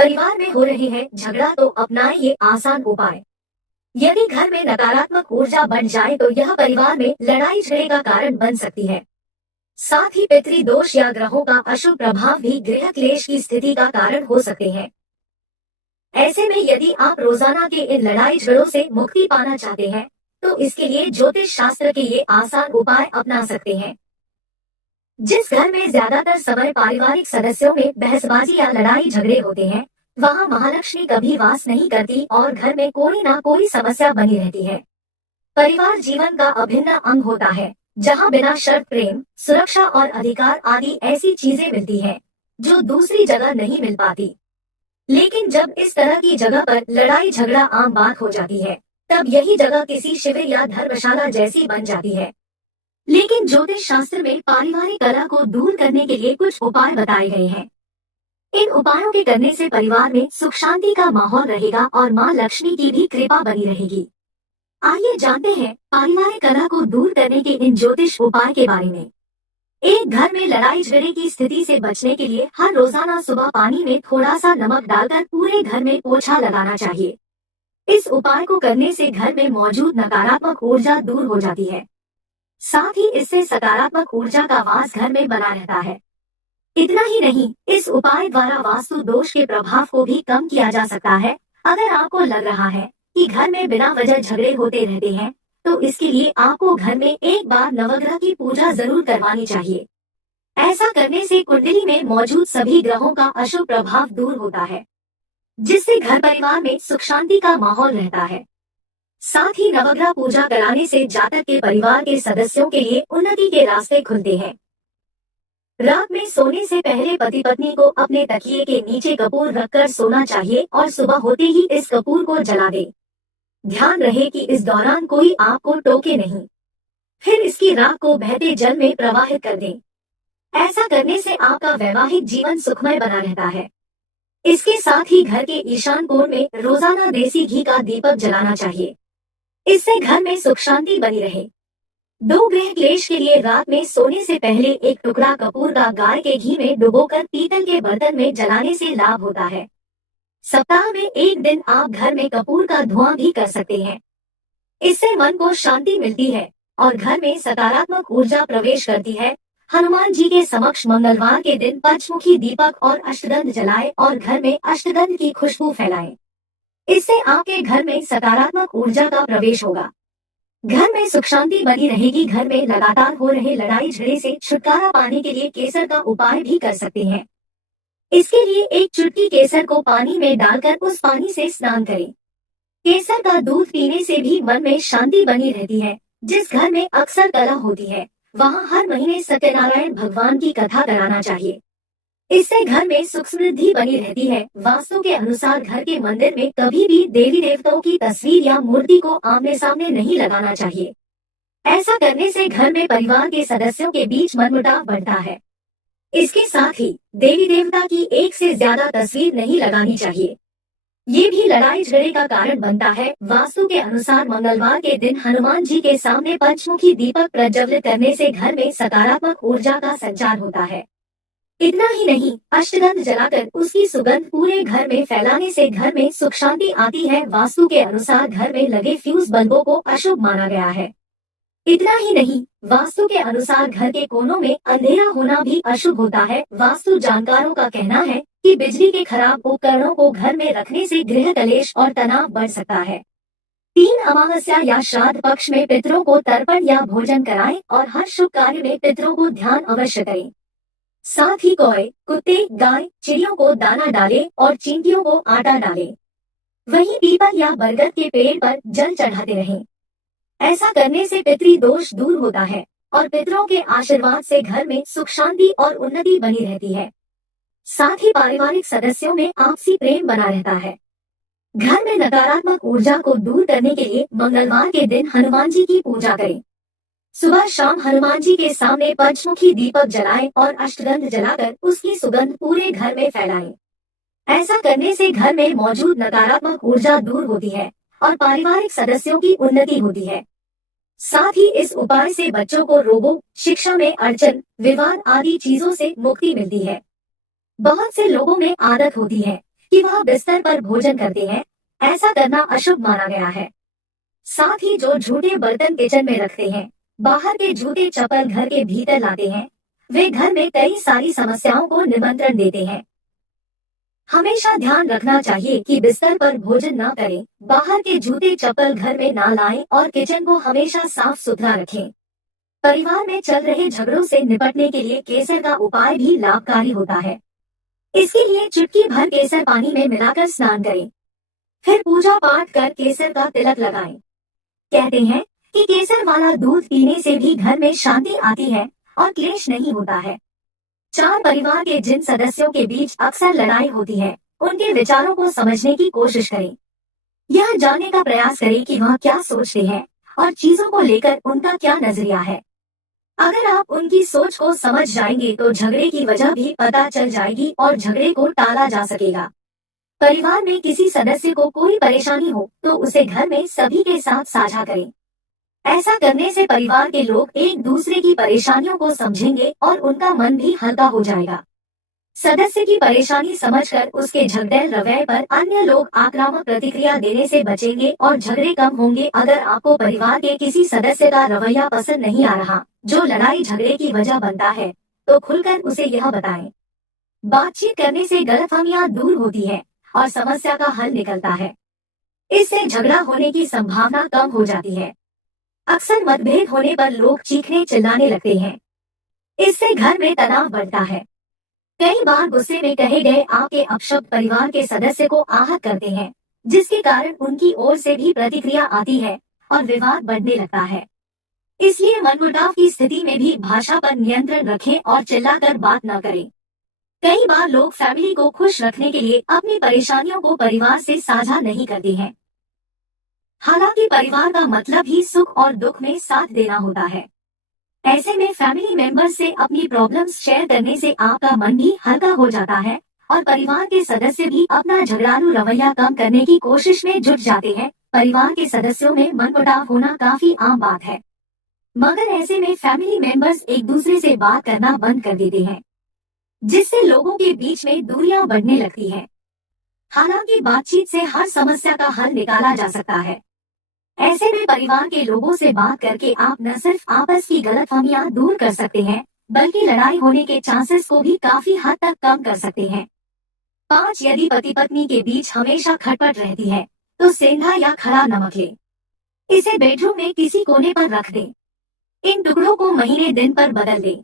परिवार में हो रहे हैं झगड़ा तो अपनाएं ये आसान उपाय। यदि घर में नकारात्मक ऊर्जा बढ़ जाए तो यह परिवार में लड़ाई झगड़े का कारण बन सकती है। साथ ही पितृ दोष या ग्रहों का अशुभ प्रभाव भी गृह क्लेश की स्थिति का कारण हो सकते हैं। ऐसे में यदि आप रोजाना के इन लड़ाई झगड़ों से मुक्ति पाना चाहते हैं, तो इसके लिए ज्योतिष शास्त्र के ये आसान उपाय अपना सकते हैं। जिस घर में ज्यादातर समय पारिवारिक सदस्यों में बहसबाजी या लड़ाई झगड़े होते हैं, वहाँ महालक्ष्मी कभी वास नहीं करती और घर में कोई ना कोई समस्या बनी रहती है। परिवार जीवन का अभिन्न अंग होता है, जहाँ बिना शर्त प्रेम, सुरक्षा और अधिकार आदि ऐसी चीजें मिलती हैं, जो दूसरी जगह नहीं मिल पाती। लेकिन जब इस तरह की जगह पर लड़ाई झगड़ा आम बात हो जाती है, तब यही जगह किसी शिविर या धर्मशाला जैसी बन जाती है। लेकिन ज्योतिष शास्त्र में पारिवारिक कलह को दूर करने के लिए कुछ उपाय बताए गए हैं। इन उपायों के करने से परिवार में सुख शांति का माहौल रहेगा और मां लक्ष्मी की भी कृपा बनी रहेगी। आइए जानते हैं पारिवारिक कलह को दूर करने के इन ज्योतिष उपाय के बारे में। एक घर में लड़ाई झगड़े की स्थिति से बचने के लिए हर रोजाना सुबह पानी में थोड़ा सा नमक डालकर पूरे घर में पोछा लगाना चाहिए। इस उपाय को करने से घर में मौजूद नकारात्मक ऊर्जा दूर हो जाती है। साथ ही इससे सकारात्मक ऊर्जा का वास घर में बना रहता है। इतना ही नहीं, इस उपाय द्वारा वास्तु दोष के प्रभाव को भी कम किया जा सकता है। अगर आपको लग रहा है कि घर में बिना वजह झगड़े होते रहते हैं, तो इसके लिए आपको घर में एक बार नवग्रह की पूजा जरूर करवानी चाहिए। ऐसा करने से कुंडली में मौजूद सभी ग्रहों का अशुभ प्रभाव दूर होता है, जिससे घर परिवार में सुख शांति का माहौल रहता है। साथ ही नवग्रह पूजा कराने से जातक के परिवार के सदस्यों के लिए उन्नति के रास्ते खुलते हैं। रात में सोने से पहले पति पत्नी को अपने तकिए के नीचे कपूर रखकर सोना चाहिए और सुबह होते ही इस कपूर को जला दे। ध्यान रहे कि इस दौरान कोई आपको टोके नहीं। फिर इसकी राख को बहते जल में प्रवाहित कर दें। ऐसा करने से आपका वैवाहिक जीवन सुखमय बना रहता है। इसके साथ ही घर के ईशान कोण में रोजाना देसी घी का दीपक जलाना चाहिए। इससे घर में सुख शांति बनी रहे। दो गृह क्लेश के लिए रात में सोने से पहले एक टुकड़ा कपूर का गाय के घी में डुबोकर पीतल के बर्तन में जलाने से लाभ होता है। सप्ताह में एक दिन आप घर में कपूर का धुआं भी कर सकते हैं। इससे मन को शांति मिलती है और घर में सकारात्मक ऊर्जा प्रवेश करती है। हनुमान जी के समक्ष मंगलवार के दिन पंचमुखी दीपक और अष्टगंध जलाएं और घर में अष्टगंध की खुशबू फैलाएं। इससे आपके घर में सकारात्मक ऊर्जा का प्रवेश होगा। घर में सुख शांति बनी रहेगी। घर में लगातार हो रहे लड़ाई झगड़े से छुटकारा पाने के लिए केसर का उपाय भी कर सकते हैं। इसके लिए एक चुटकी केसर को पानी में डालकर उस पानी से स्नान करें। केसर का दूध पीने से भी मन में शांति बनी रहती है। जिस घर में अक्सर कलह होती है, वहाँ हर महीने सत्यनारायण भगवान की कथा कराना चाहिए। इससे घर में सुख समृद्धि बनी रहती है। वास्तु के अनुसार घर के मंदिर में कभी भी देवी देवताओं की तस्वीर या मूर्ति को आमने सामने नहीं लगाना चाहिए। ऐसा करने से घर में परिवार के सदस्यों के बीच मनमुटाव बढ़ता है। इसके साथ ही देवी देवता की एक से ज्यादा तस्वीर नहीं लगानी चाहिए। ये भी लड़ाई झगड़े का कारण बनता है। वास्तु के अनुसार मंगलवार के दिन हनुमान जी के सामने पंचमुखी दीपक प्रज्वलित करने से घर में सकारात्मक ऊर्जा का संचार होता है। इतना ही नहीं, अष्टगंध जलाकर उसकी सुगंध पूरे घर में फैलाने से घर में सुख शांति आती है। वास्तु के अनुसार घर में लगे फ्यूज बल्बों को अशुभ माना गया है। इतना ही नहीं, वास्तु के अनुसार घर के कोनों में अंधेरा होना भी अशुभ होता है। वास्तु जानकारों का कहना है कि बिजली के खराब उपकरणों को घर में रखने से गृह कलेश और तनाव बढ़ सकता है। 3 अमावस्या या श्राद्ध पक्ष में पितरों को तर्पण या भोजन कराएं और हर शुभ कार्य में पितरों को ध्यान अवश्य करें। साथ ही कौए, कुत्ते, गाय, चिड़ियों को दाना डालें और चींटियों को आटा डालें। वहीं पीपल या बरगद के पेड़ पर जल चढ़ाते रहें। ऐसा करने से पितृ दोष दूर होता है और पितरों के आशीर्वाद से घर में सुख शांति और उन्नति बनी रहती है। साथ ही पारिवारिक सदस्यों में आपसी प्रेम बना रहता है। घर में नकारात्मक ऊर्जा को दूर करने के लिए मंगलवार के दिन हनुमान जी की पूजा करें। सुबह शाम हनुमान जी के सामने पंचमुखी दीपक जलाएं और अष्टगंध जलाकर उसकी सुगंध पूरे घर में फैलाएं। ऐसा करने से घर में मौजूद नकारात्मक ऊर्जा दूर होती है और पारिवारिक सदस्यों की उन्नति होती है। साथ ही इस उपाय से बच्चों को रोगों, शिक्षा में अड़चन, विवाद आदि चीजों से मुक्ति मिलती है। बहुत से लोगों में आदत होती है कि वह बिस्तर पर भोजन करते हैं, ऐसा करना अशुभ माना गया है। साथ ही जो झूठे बर्तन किचन में रखते हैं, बाहर के जूते चप्पल घर के भीतर लाते हैं, वे घर में कई सारी समस्याओं को निमंत्रण देते हैं। हमेशा ध्यान रखना चाहिए कि बिस्तर पर भोजन न करें, बाहर के जूते चप्पल घर में ना लाएं और किचन को हमेशा साफ सुथरा रखें। परिवार में चल रहे झगड़ों से निपटने के लिए केसर का उपाय भी लाभकारी होता है। इसके लिए चुटकी भर केसर पानी में मिलाकर स्नान करें, फिर पूजा पाठ कर केसर का तिलक लगाएं। कहते हैं कि केसर वाला दूध पीने से भी घर में शांति आती है और क्लेश नहीं होता है। चार परिवार के जिन सदस्यों के बीच अक्सर लड़ाई होती है, उनके विचारों को समझने की कोशिश करें। यह जानने का प्रयास करें कि वह क्या सोचते हैं और चीजों को लेकर उनका क्या नजरिया है। अगर आप उनकी सोच को समझ जाएंगे तो झगड़े की वजह भी पता चल जाएगी और झगड़े को टाला जा सकेगा। परिवार में किसी सदस्य को कोई परेशानी हो तो उसे घर में सभी के साथ साझा करें। ऐसा करने से परिवार के लोग एक दूसरे की परेशानियों को समझेंगे और उनका मन भी हल्का हो जाएगा। सदस्य की परेशानी समझकर उसके झगड़े रवैये पर अन्य लोग आक्रामक प्रतिक्रिया देने से बचेंगे और झगड़े कम होंगे। अगर आपको परिवार के किसी सदस्य का रवैया पसंद नहीं आ रहा, जो लड़ाई झगड़े की वजह बनता है, तो खुलकर उसे यह बताएं। बातचीत करने से गलतफहमियां दूर होती है और समस्या का हल निकलता है। इससे झगड़ा होने की संभावना कम हो जाती है। अक्सर मतभेद होने पर लोग चीखने चिल्लाने लगते हैं। इससे घर में तनाव बढ़ता है। कई बार गुस्से में कहे गए आपके अपशब्द परिवार के सदस्य को आहत करते हैं, जिसके कारण उनकी ओर से भी प्रतिक्रिया आती है और विवाद बढ़ने लगता है। इसलिए मनमुटाव की स्थिति में भी भाषा पर नियंत्रण रखें और चिल्लाकर बात न करें। कई बार लोग फैमिली को खुश रखने के लिए अपनी परेशानियों को परिवार से साझा नहीं करते हैं। हालांकि परिवार का मतलब ही सुख और दुख में साथ देना होता है। ऐसे में फैमिली मेंबर्स से अपनी प्रॉब्लम्स शेयर करने से आपका मन भी हल्का हो जाता है और परिवार के सदस्य भी अपना झगड़ालू रवैया कम करने की कोशिश में जुट जाते हैं। परिवार के सदस्यों में मनमुटाव होना काफी आम बात है, मगर ऐसे में फैमिली मेंबर्स एक दूसरे से बात करना बंद कर देते हैं, जिससे लोगों के बीच में दूरियां बढ़ने लगती हैं। हालांकि बातचीत से हर समस्या का हल निकाला जा सकता है। ऐसे में परिवार के लोगों से बात करके आप न सिर्फ आपस की गलतफहमियां दूर कर सकते हैं, बल्कि लड़ाई होने के चांसेस को भी काफी हद तक कम कर सकते हैं। 5, यदि पति पत्नी के बीच हमेशा खटपट रहती है, तो सेंधा या खड़ा नमक ले, इसे बेडरूम में किसी कोने पर रख दें। इन टुकड़ों को महीने दिन पर बदल दें।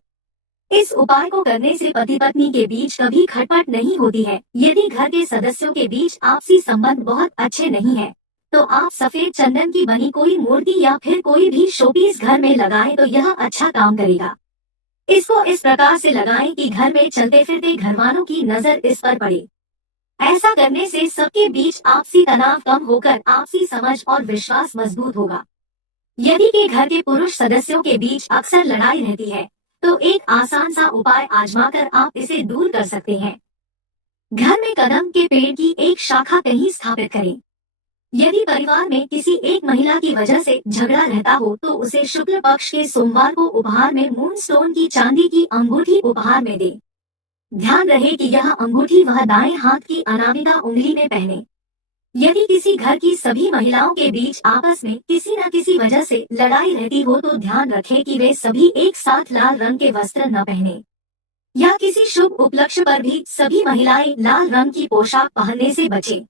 इस उपाय को करने से पति पत्नी के बीच कभी खटपट नहीं होती है। यदि घर के सदस्यों के बीच आपसी संबंध बहुत अच्छे नहीं है, तो आप सफेद चंदन की बनी कोई मूर्ति या फिर कोई भी शोपीस घर में लगाएं तो यह अच्छा काम करेगा। इसको इस प्रकार से लगाएं कि घर में चलते फिरते घरवालों की नजर इस पर पड़े। ऐसा करने से सबके बीच आपसी तनाव कम होकर आपसी समझ और विश्वास मजबूत होगा। यदि के घर के पुरुष सदस्यों के बीच अक्सर लड़ाई रहती है, तो एक आसान सा उपाय आजमाकर आप इसे दूर कर सकते हैं। घर में कदम के पेड़ की एक शाखा कहीं स्थापित करें। यदि परिवार में किसी एक महिला की वजह से झगड़ा रहता हो, तो उसे शुक्ल पक्ष के सोमवार को उपहार में मूनस्टोन की चांदी की अंगूठी उपहार में दे। ध्यान रहे कि यह अंगूठी वह दाएं हाथ की अनामिका उंगली में पहने। यदि किसी घर की सभी महिलाओं के बीच आपस में किसी न किसी वजह से लड़ाई रहती हो, तो ध्यान रखें कि वे सभी एक साथ लाल रंग के वस्त्र न पहने, या किसी शुभ उपलक्ष्य पर भी सभी महिलाएं लाल रंग की पोशाक पहनने से बचें।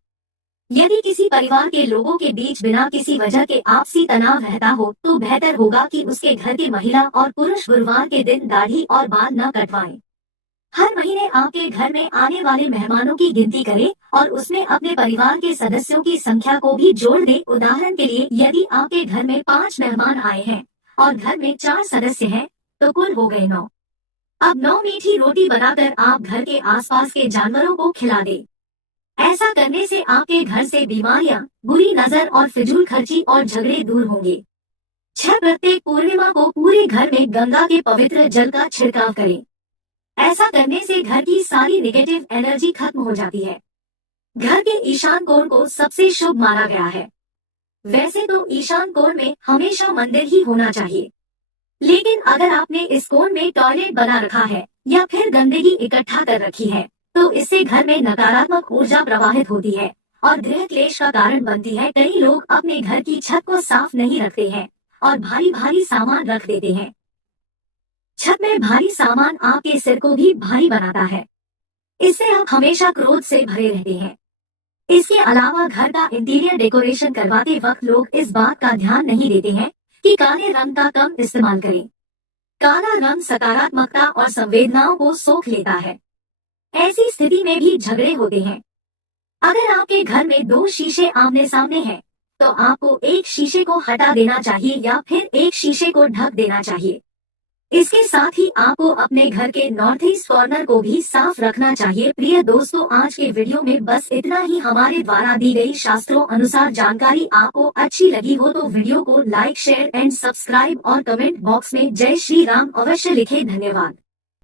यदि किसी परिवार के लोगों के बीच बिना किसी वजह के आपसी तनाव रहता हो, तो बेहतर होगा कि उसके घर के महिला और पुरुष गुरुवार के दिन दाढ़ी और बाल न कटवाएं। हर महीने आपके घर में आने वाले मेहमानों की गिनती करें और उसमें अपने परिवार के सदस्यों की संख्या को भी जोड़ दें। उदाहरण के लिए, यदि आपके घर में 5 मेहमान आए हैं और घर में 4 सदस्य हैं, तो कुल हो गए 9। अब 9 मीठी रोटी बनाकर आप घर के आसपास के जानवरों को खिला दें। ऐसा करने से आपके घर से बीमारियां, बुरी नजर और फिजूल खर्ची और झगड़े दूर होंगे। 6, प्रत्येक पूर्णिमा को पूरे घर में गंगा के पवित्र जल का छिड़काव करें। ऐसा करने से घर की सारी नेगेटिव एनर्जी खत्म हो जाती है। घर के ईशान कोण को सबसे शुभ माना गया है। वैसे तो ईशान कोण में हमेशा मंदिर ही होना चाहिए, लेकिन अगर आपने इस कोण में टॉयलेट बना रखा है या फिर गंदगी इकट्ठा कर रखी है, तो इससे घर में नकारात्मक ऊर्जा प्रवाहित होती है और गृह क्लेश का कारण बनती है। कई लोग अपने घर की छत को साफ नहीं रखते हैं और भारी भारी सामान रख देते हैं। छत में भारी सामान आपके सिर को भी भारी बनाता है। इससे आप हमेशा क्रोध से भरे रहते हैं। इसके अलावा घर का इंटीरियर डेकोरेशन करवाते वक्त लोग इस बात का ध्यान नहीं देते हैं कि काले रंग का कम इस्तेमाल करें। काला रंग सकारात्मकता और संवेदनाओं को सोख लेता है। ऐसी स्थिति में भी झगड़े होते हैं। अगर आपके घर में दो शीशे आमने सामने हैं, तो आपको एक शीशे को हटा देना चाहिए या फिर एक शीशे को ढक देना चाहिए। इसके साथ ही आपको अपने घर के नॉर्थ ईस्ट कॉर्नर को भी साफ रखना चाहिए। प्रिय दोस्तों, आज के वीडियो में बस इतना ही। हमारे द्वारा दी गई शास्त्रों अनुसार जानकारी आपको अच्छी लगी हो तो वीडियो को लाइक, शेयर एंड सब्सक्राइब और कमेंट बॉक्स में जय श्री राम अवश्य लिखें। धन्यवाद।